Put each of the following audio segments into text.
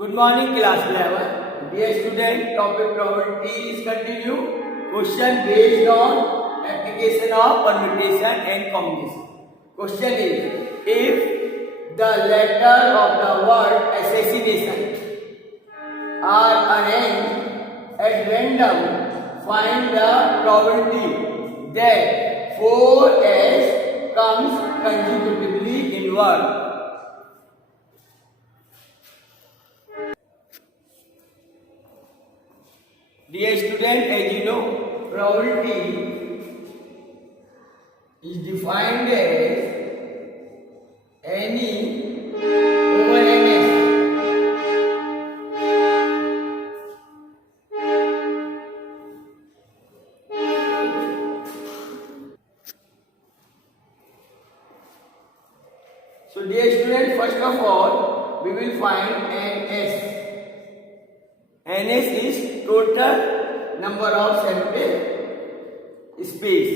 Good morning, class 11. Dear student, topic probability is continue. Question based on application of permutation and combination. Question is, if the letter of the word assassination are arranged at random, find the probability that 4s comes consecutively in word. Dear student, as you know, probability is defined as any over ns. So, dear student, first of all, we will find ns. ns is total number of sample space.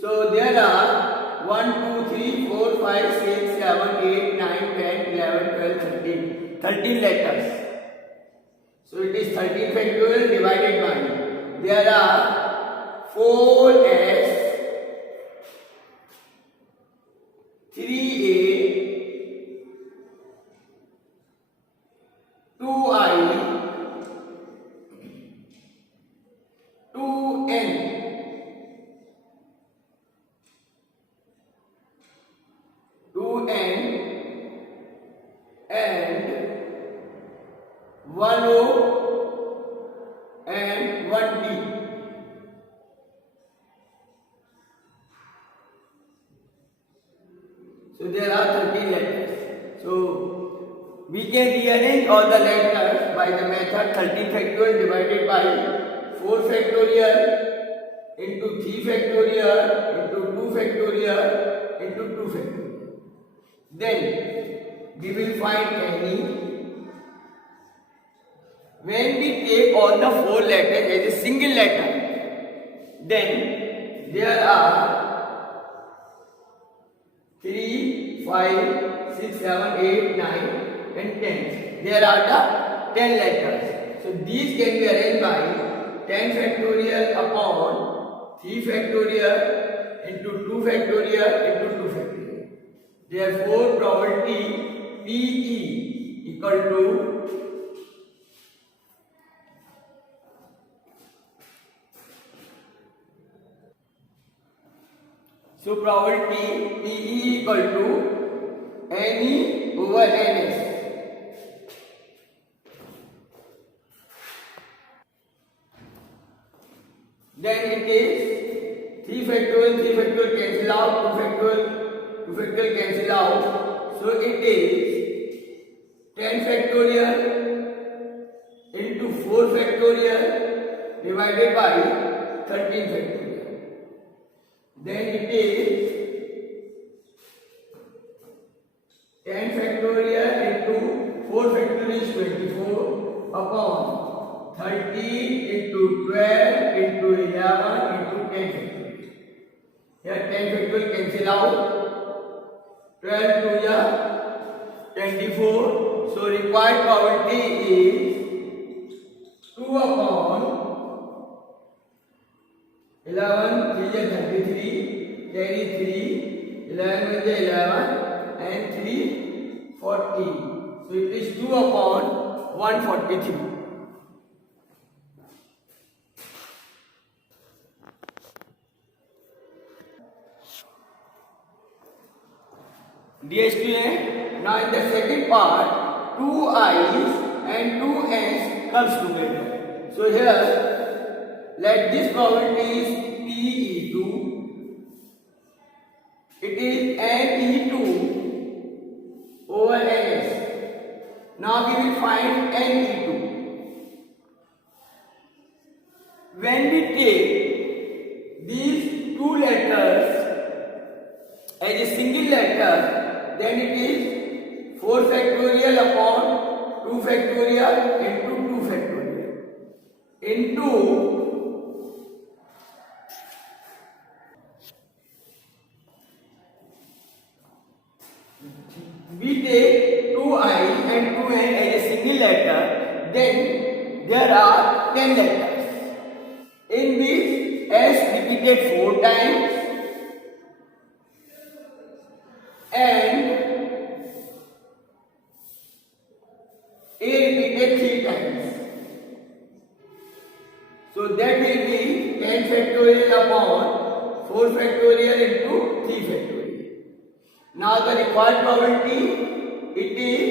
So there are 1, 2, 3, 4, 5, 6, 7, 8, 9, 10, 11, 12, 13. 13 letters. So it is 13 factorial divided by. There are 4s, 3a, 2i, 2n, and 1o and 1d. So there are 13 letters. So we can rearrange all the letters by the method 13 factorial divided by 4 factorial into 3 factorial into 2 factorial into 2 factorial. Then we will find any. When we take all the 4 letters as a single letter, then there are 3, 5, 6, 7, 8, 9 and 10. There are the 10 letters. So these can be arranged by 10 factorial upon 3 factorial into 2 factorial into 2 factorial. Therefore, probability PE equal to probability PE equal to NE over NS. Then it is 3 factorial cancel out, 2 factorial cancel out. So it is 10 factorial into 4 factorial divided by 13 factorial. Then it is 10 factorial into 4 factorial is 24 upon 13 into 12 into 11 into 10 factorial. Here 10 factorial cancel out. 12 to the 24. So required probability is 2 upon 11, 3 is 33, carry 3, 11 is 11 and 3, 40. So it is 2 upon 143. Dear student, now in the second part, 2 i's and 2 n's comes together. So here, let this probability is PE2. It is NE2 over NS. Now we will find NE2. When we take these 2 letters as a single letter, then it is 4 factorial upon 2 factorial into 2 factorial into we take 2 i's and 2n as a single letter, then there are 10 letters. In which S repeated 4 times and A repeated 3 times. So that will be 10 factorial upon 4 factorial into 3 factorial. Now the required probability, it is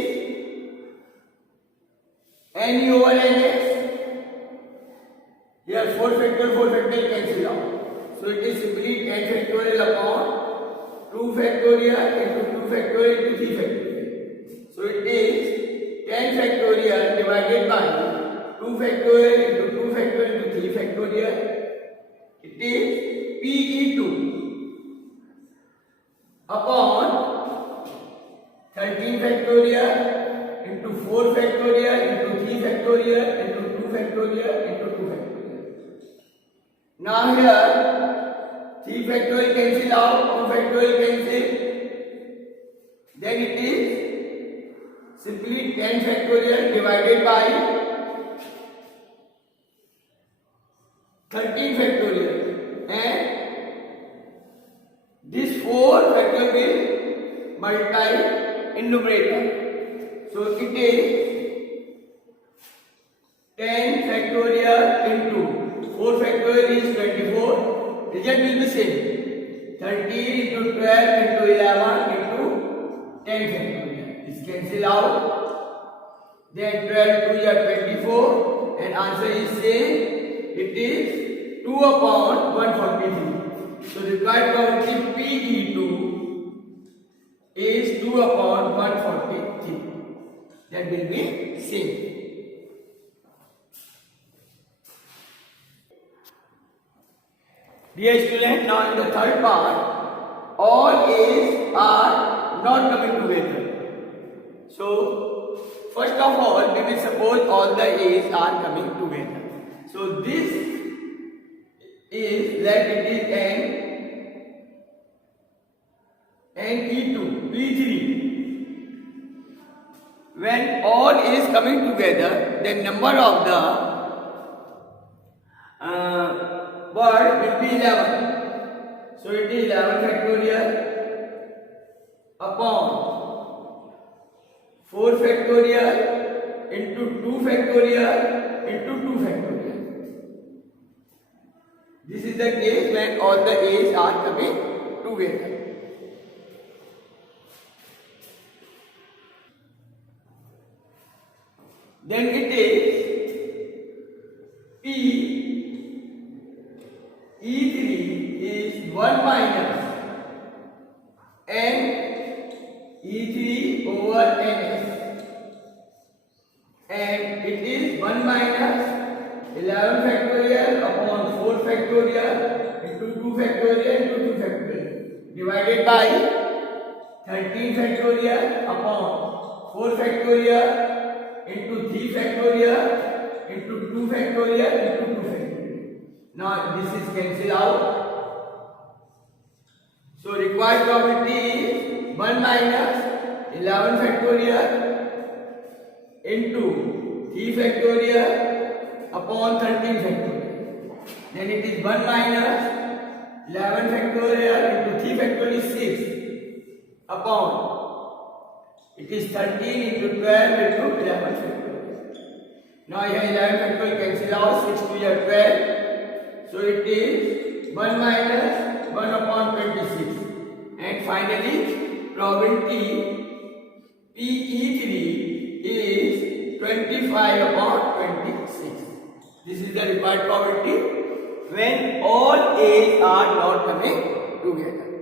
n over ns. Here 4 factorial cancel out. So it is simply 10 factorial upon 2 factorial into 2 factorial into 3 factorial. So it is 10 factorial divided by 2 factorial into 2 factorial into 3 factorial. It is PE2 upon 13 factorial into 4 factorial into 3 factorial into 2 factorial into 2 factorial. Now here 3 factorial cancel out, 2 factorial cancel. Then it is simply 10 factorial divided by 13 factorial, and this 4 factorial will multiply in numerator. So it is 10 factorial into 4 factorial is 24. Result will be same. 13 into 12 into 11 into 10 factorial. This cancel out. Then 12 to 24 and answer is same. It is 2 upon 143. So required probability PE2 is 2 upon 143. That will be same. Dear student, now in the third part, all A's are not coming together. So first of all, we will suppose all the A's are coming together. So this is like it is n E2, P3. When all is coming together, the number of the word will be 11. So it is 11 factorial upon 4 factorial into 2 factorial into 2 factorial. This is the case when all the A's are coming together. Then it is E3 is 1 minus n E3 over ns, and it is 1 minus 11 factorial upon 4 factorial into 2 factorial into 2 factorial divided by 13 factorial upon 4 factorial into 3 factorial into 2 factorial into 2 factorial. Now this is cancel out. So required probability is 1 minus 11 factorial into 3 factorial upon 13 factorial. Then it is 1 minus 11 factorial into 3 factorial is 6 upon it is 13 into 12 into 11 factorial. Now here 11 factorial cancel out, 6 to 12. So it is 1 minus 1 upon 26. And finally probability PE3 is 25 upon 26. This is the required probability when all A's are not coming together.